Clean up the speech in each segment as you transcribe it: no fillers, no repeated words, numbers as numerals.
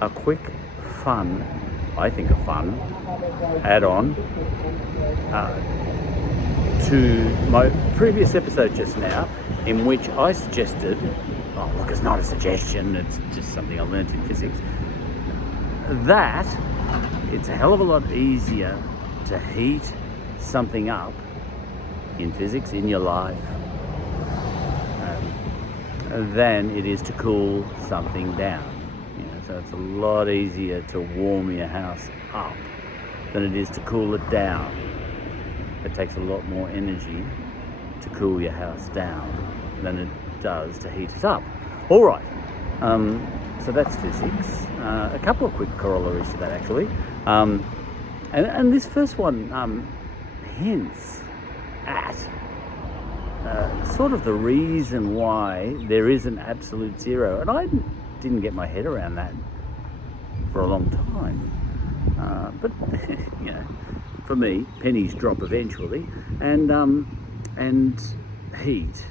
a quick, fun, I think a fun add-on to my previous episode just now, in which I suggested, oh look, it's not a suggestion, it's just something I learned in physics, that it's a hell of a lot easier to heat something up in physics in your life than it is to cool something down. So it's a lot easier to warm your house up than it is to cool it down. It takes a lot more energy to cool your house down than it does to heat it up. All right, so that's physics. A couple of quick corollaries to that, actually. And this first one hints at sort of the reason why there is an absolute zero. And I didn't get my head around that for a long time. But, for me, pennies drop eventually. And heat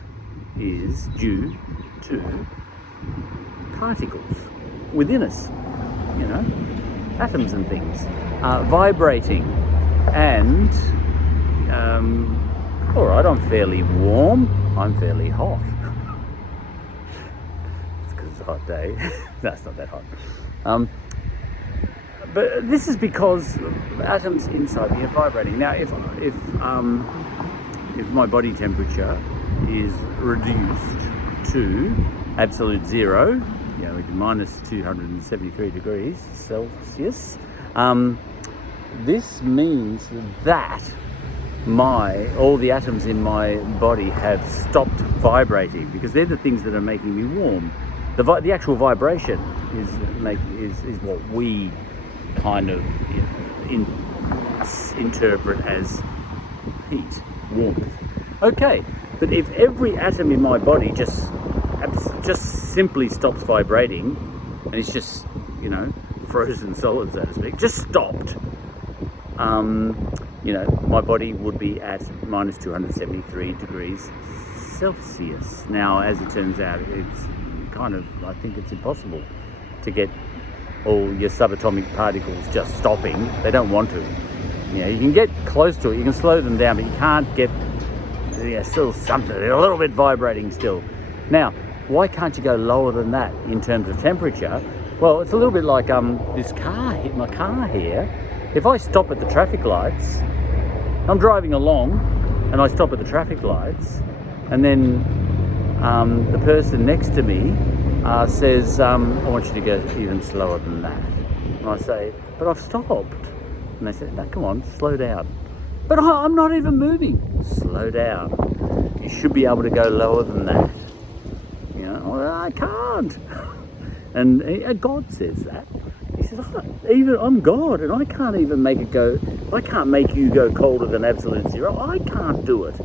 is due to particles within us, atoms and things, vibrating. And, all right, I'm fairly warm, I'm fairly hot. It's because it's a hot day. No, it's not that hot. But this is because atoms inside me are vibrating. Now, if my body temperature is reduced to absolute zero, minus 273 degrees Celsius, this means that all the atoms in my body have stopped vibrating, because they're the things that are making me warm. The actual vibration is what we kind of interpret as heat, warmth. Okay, but if every atom in my body just simply stops vibrating, and it's just frozen solid, so to speak, just stopped, my body would be at minus 273 degrees Celsius. Now, as it turns out, I think it's impossible to get all your subatomic particles just stopping. They don't want to. You can get close to it, you can slow them down, but you can't get, still something, they're a little bit vibrating still. Now, why can't you go lower than that in terms of temperature? Well, it's a little bit like this car, my car here. If I stop at the traffic lights, I'm driving along and I stop at the traffic lights, and then the person next to me says, I want you to go even slower than that. And I say, but I've stopped. And they say, no, come on, slow down. But I'm not even moving. Slow down. You should be able to go lower than that. Well, I can't. And God says that. He says, I'm God, and I can't even make it go. I can't make you go colder than absolute zero. I can't do it.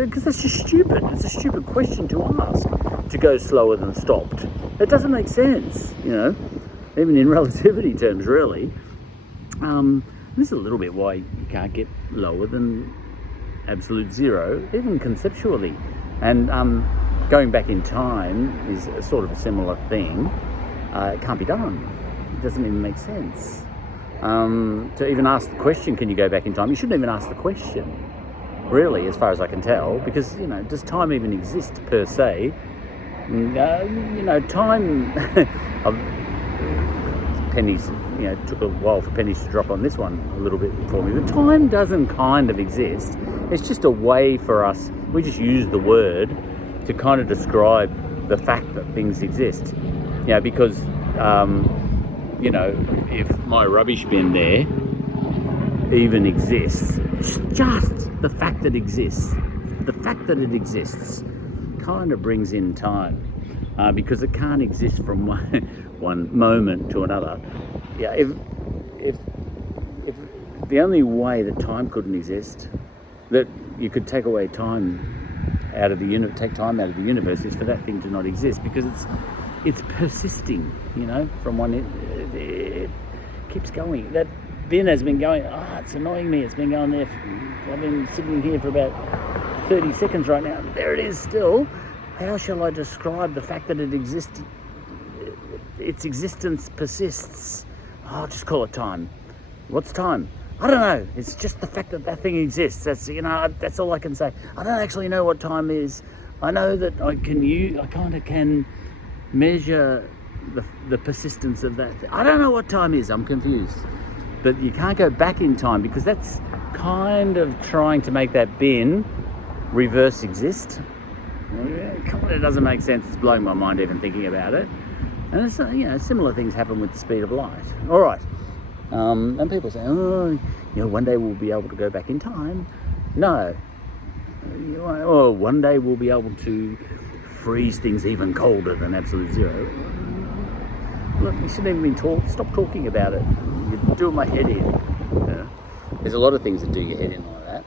Because that's just stupid. It's a stupid question to ask, to go slower than stopped. It doesn't make sense, even in relativity terms, really. This is a little bit why you can't get lower than absolute zero, even conceptually. And going back in time is a sort of a similar thing. It can't be done. It doesn't even make sense. To even ask the question, can you go back in time? You shouldn't even ask the question, really, as far as I can tell, because, does time even exist per se? Time, pennies, took a while for pennies to drop on this one a little bit for me, but time doesn't kind of exist. It's just a way for us, we just use the word to kind of describe the fact that things exist. Because, if my rubbish bin there even exists, just the fact that it exists kind of brings in time, because it can't exist from one moment to another. If the only way that time couldn't exist, that you could take away time out of the universe, is for that thing to not exist, because it's persisting, from one it keeps going. That bin has been going, it's annoying me, it's been going there, I've been sitting here for about 30 seconds right now, there it is still. How shall I describe the fact that it exists its existence persists. Oh, just call it time. What's time? I don't know. It's just the fact that that thing exists. That's that's all I can say. I don't actually know what time is. I know that I kind of can measure the persistence of that. I don't know what time is. I'm confused. But you can't go back in time because that's kind of trying to make that bin reverse exist. It kind of doesn't make sense. It's blowing my mind even thinking about it. And it's, similar things happen with the speed of light. All right. And people say, one day we'll be able to go back in time. No. Or one day we'll be able to freeze things even colder than absolute zero. Look, you shouldn't even stop talking about it. You're doing my head in. There's a lot of things that do your head in like that.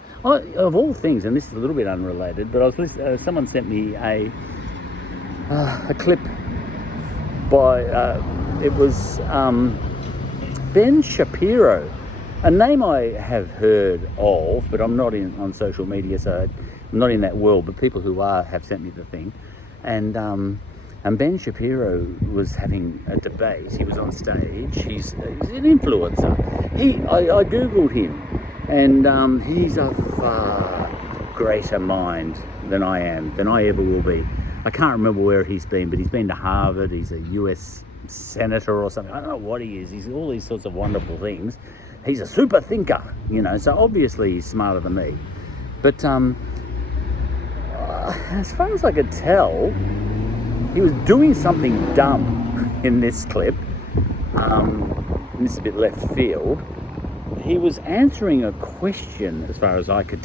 Of all things, and this is a little bit unrelated, but I was listening, someone sent me a clip by, it was Ben Shapiro, a name I have heard of, but I'm not on social media, so I'm not in that world, but people who are have sent me the thing. And Ben Shapiro was having a debate. He was on stage. He's an influencer. I Googled him, and he's a far greater mind than I am, than I ever will be. I can't remember where he's been, but he's been to Harvard. He's a US senator or something. I don't know what he is. He's all these sorts of wonderful things. He's a super thinker, so obviously he's smarter than me. But as far as I could tell, he was doing something dumb in this clip. And this is a bit left field. He was answering a question, as far as I could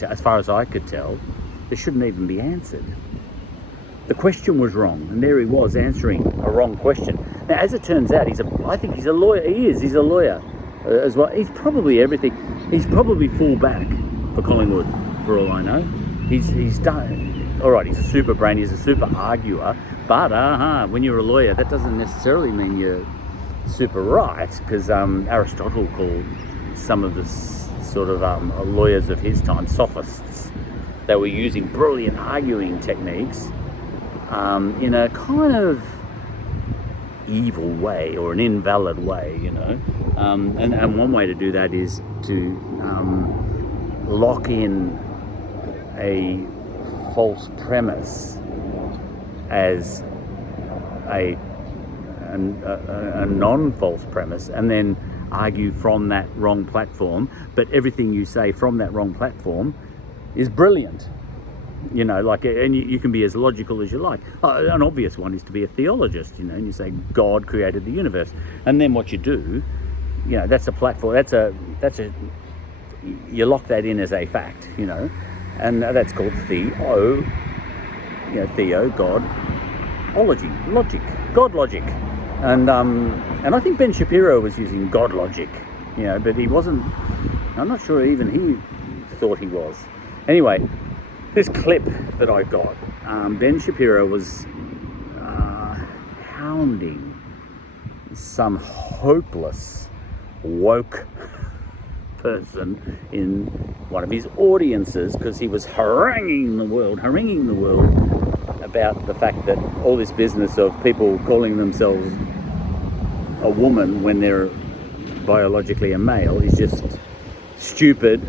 tell, that shouldn't even be answered. The question was wrong, and there he was answering a wrong question. Now, as it turns out, I think he's a lawyer. He's a lawyer as well. He's probably everything. He's probably full back for Collingwood, for all I know. He's done. All right, he's a super brain. He's a super arguer. But when you're a lawyer, that doesn't necessarily mean you're super right, because Aristotle called some of the sort of lawyers of his time sophists. They were using brilliant arguing techniques in a kind of evil way, or an invalid way, and one way to do that is to lock in a false premise as a non-false premise, and then argue from that wrong platform, but everything you say from that wrong platform is brilliant. And you can be as logical as you like. An obvious one is to be a theologist, and you say God created the universe, and then what you do, that's a platform. That's a you lock that in as a fact, and that's called theo, God logic, and I think Ben Shapiro was using God logic, but he wasn't. I'm not sure even he thought he was. Anyway. This clip that I got, Ben Shapiro was hounding some hopeless woke person in one of his audiences because he was haranguing the world about the fact that all this business of people calling themselves a woman when they're biologically a male is just stupid,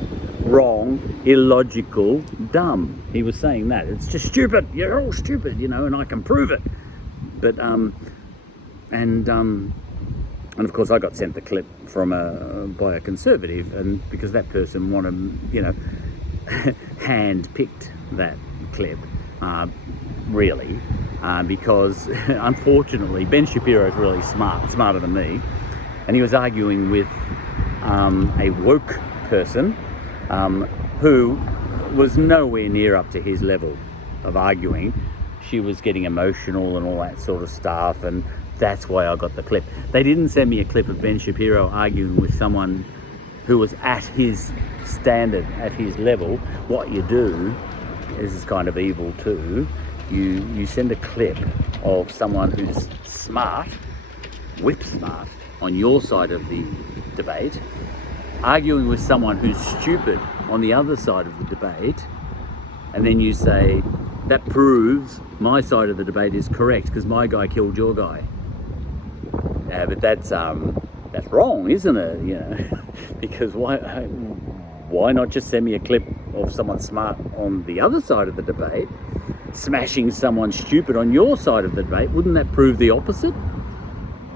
wrong, illogical, dumb. He was saying that it's just stupid. You're all stupid, and I can prove it. But and of course I got sent the clip from by a conservative, and because that person wanted, hand-picked that clip, really, because unfortunately Ben Shapiro is really smarter than me, and he was arguing with a woke person who was nowhere near up to his level of arguing. She was getting emotional and all that sort of stuff, and that's why I got the clip. They didn't send me a clip of Ben Shapiro arguing with someone who was at his standard, at his level. What you do, this is kind of evil too, you send a clip of someone who's smart, whip smart, on your side of the debate, arguing with someone who's stupid on the other side of the debate, and then you say, that proves my side of the debate is correct because my guy killed your guy. but that's wrong, isn't it? You know, because why not just send me a clip of someone smart on the other side of the debate, smashing someone stupid on your side of the debate? Wouldn't that prove the opposite?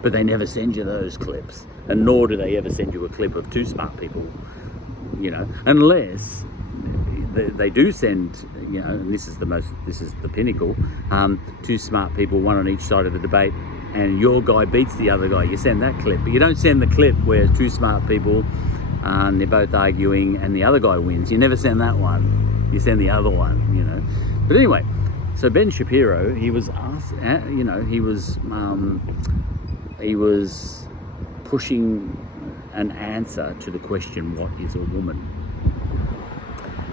But they never send you those clips, and nor do they ever send you a clip of two smart people, you know, unless they do send, you know, and this is the pinnacle, two smart people, one on each side of the debate, and your guy beats the other guy. You send that clip, but you don't send the clip where two smart people, and they're both arguing and the other guy wins. You never send that one. You send the other one, you know. But anyway, so Ben Shapiro, he was asked, you know, he was pushing an answer to the question, what is a woman?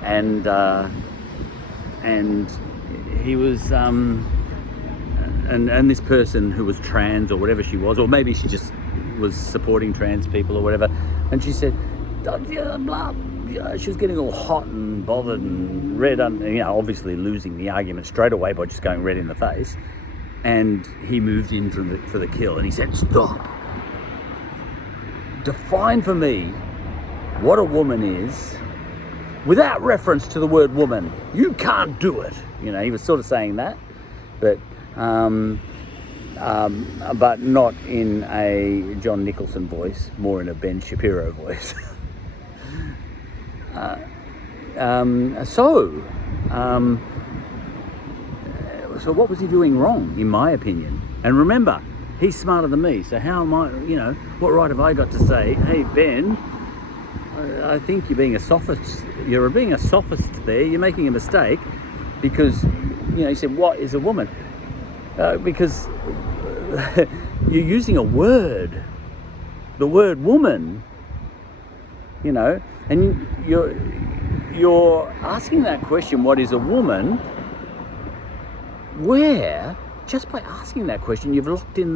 And he was and this person who was trans or whatever she was, or maybe she just was supporting trans people or whatever, and she said, blah, she was getting all hot and bothered and red, you know, obviously losing the argument straight away by just going red in the face. And he moved in for the kill, and he said, stop, define for me what a woman is without reference to the word woman. You can't do it. You know, he was sort of saying that, but not in a John Nicholson voice, more in a Ben Shapiro voice. So what was he doing wrong, in my opinion? And remember, he's smarter than me, so how am I, you know, what right have I got to say, hey, Ben, I think you're being a sophist. You're being a sophist there. You're making a mistake because, you know, he said, what is a woman? Because you're using a word, the word woman, you know, and you're asking that question, what is a woman, where just by asking that question you've locked in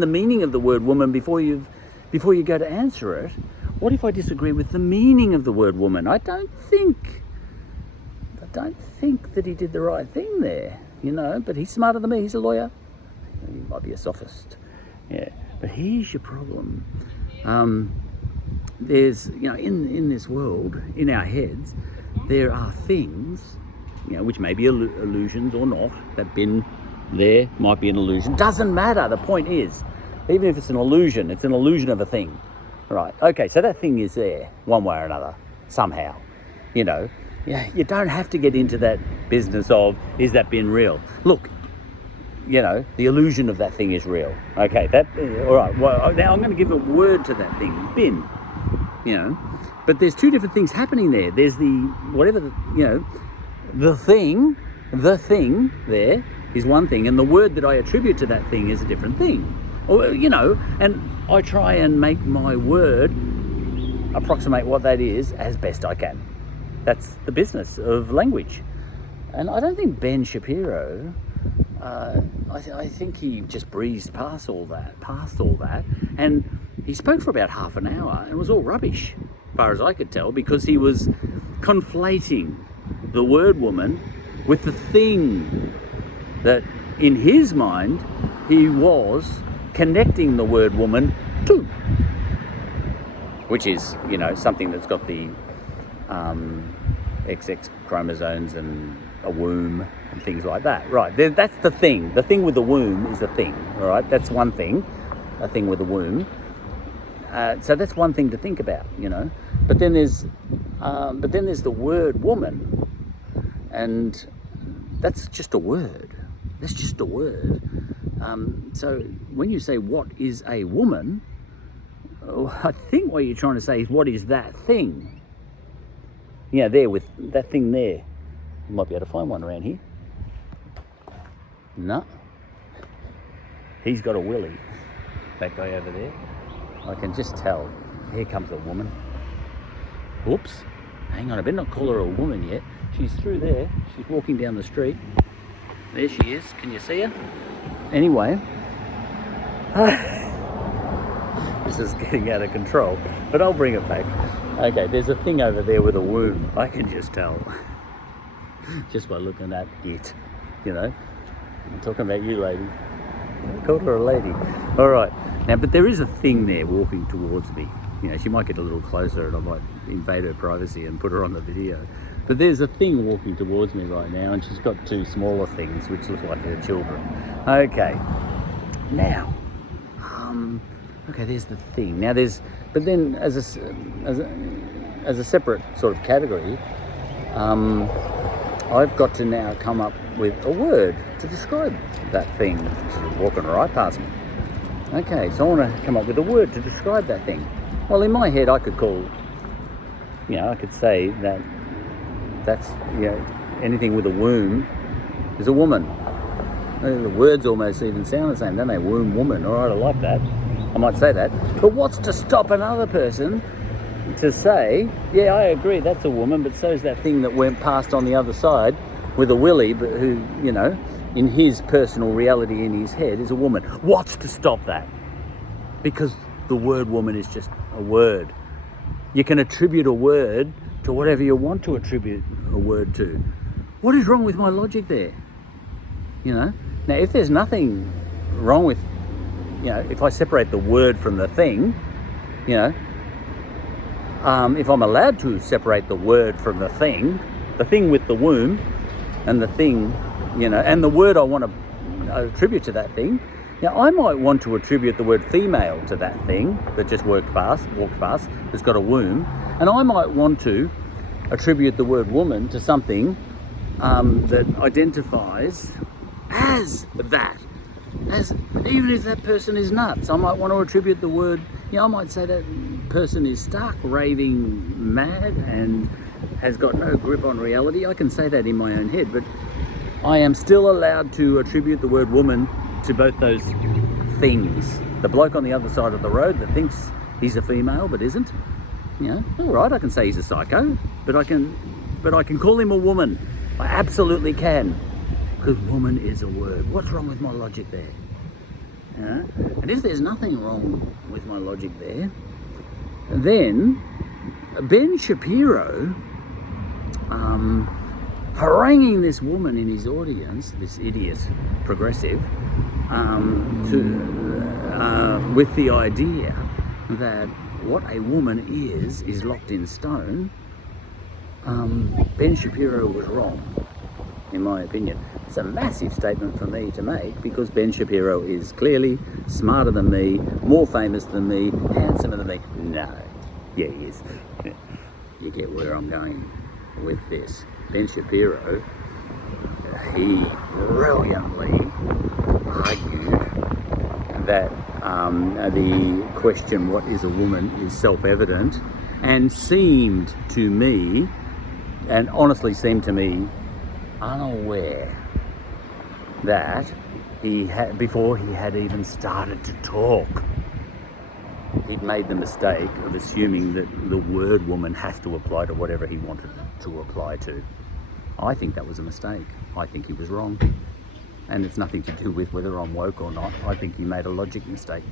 the meaning of the word woman before you go to answer it. What if I disagree with the meaning of the word woman? I don't think that he did the right thing there, you know, but he's smarter than me. He's a lawyer. He might be a sophist. Yeah, but here's your problem. There's, you know, in this world, in our heads, there are things, you know, which may be illusions or not. That bin there might be an illusion. Doesn't matter. The point is, even if it's an illusion of a thing. Right, okay, so that thing is there, one way or another, somehow. You know, yeah, you don't have to get into that business of, is that bin real? Look, you know, the illusion of that thing is real. Okay, all right, well, now I'm going to give a word to that thing, bin, you know. But there's two different things happening there. There's the thing there is one thing, and the word that I attribute to that thing is a different thing. Or, you know, and I try and make my word approximate what that is as best I can. That's the business of language. And I don't think Ben Shapiro, I think he just breezed past all that, and he spoke for about half an hour, and it was all rubbish, as far as I could tell, because he was conflating the word woman with the thing that, in his mind, he was connecting the word woman to, which is, you know, something that's got the XX chromosomes and a womb and things like that. Right, that's the thing. The thing with the womb is the thing, all right? That's one thing, a thing with a womb. So that's one thing to think about, you know. But then there's the word woman, and that's just a word. That's just a word. So when you say, what is a woman, I think what you're trying to say is, what is that thing? Yeah, there, with that thing there. You might be able to find one around here. No. He's got a willy, that guy over there. I can just tell. Here comes a woman. Oops. Hang on, I better not call her a woman yet. She's through there. She's walking down the street. There she is. Can you see her? Anyway, this is getting out of control, but I'll bring it back. Okay, there's a thing over there with a womb. I can just tell, just by looking at it, you know. I'm talking about you, lady. I called her a lady. All right, Now, but there is a thing there walking towards me. You know, she might get a little closer and I might invade her privacy and put her on the video. But there's a thing walking towards me right now, and she's got two smaller things which look like her children. Okay, now, okay, there's the thing. Now but then as a separate sort of category, I've got to now come up with a word to describe that thing. She's walking right past me. Okay, so I want to come up with a word to describe that thing. Well, in my head, I could I could say that's, anything with a womb is a woman. The words almost even sound the same, don't they? Womb, woman. All right, I like that. I might say that. But what's to stop another person to say, yeah, I agree, that's a woman, but so's that thing that went past on the other side with a willy, but who, in his personal reality in his head is a woman. What's to stop that? Because the word woman is just a word. You can attribute a word to whatever you want to attribute a word to. What is wrong with my logic there? Now, if there's nothing wrong with, if I separate the word from the thing, if I'm allowed to separate the word from the thing with the womb, and the thing, and the word I want to attribute to that thing, I might want to attribute the word female to that thing that just walked past, that's got a womb, and I might want to attribute the word woman to something that identifies as that. Even if that person is nuts, I might want to attribute the word, I might say that person is stark raving mad and has got no grip on reality. I can say that in my own head, but I am still allowed to attribute the word woman to both those things. The bloke on the other side of the road that thinks he's a female but isn't, all right, I can say he's a psycho, but I can call him a woman. I absolutely can, because woman is a word. What's wrong with my logic there? And if there's nothing wrong with my logic there, then Ben Shapiro haranguing this woman in his audience, this idiot progressive, with the idea that what a woman is locked in stone. Ben Shapiro was wrong, in my opinion. It's a massive statement for me to make, because Ben Shapiro is clearly smarter than me, more famous than me, handsomer than me. No, yeah, he is. You get where I'm going with this. Ben Shapiro, he brilliantly argued that the question, what is a woman, is self-evident, and seemed to me, and honestly seemed to me, unaware that he had, before he had even started to talk, he'd made the mistake of assuming that the word woman has to apply to whatever he wanted to apply to. I think that was a mistake. I think he was wrong. And it's nothing to do with whether I'm woke or not. I think he made a logic mistake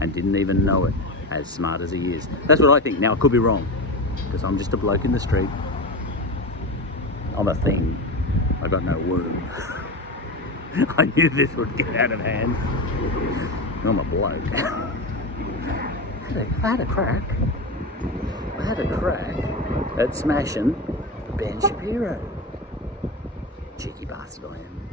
and didn't even know it, as smart as he is. That's what I think. Now, I could be wrong, because I'm just a bloke in the street. I'm a thing. I got no womb. I knew this would get out of hand. I'm a bloke. I had a crack at smashing Ben Shapiro. Cheeky bastard I am.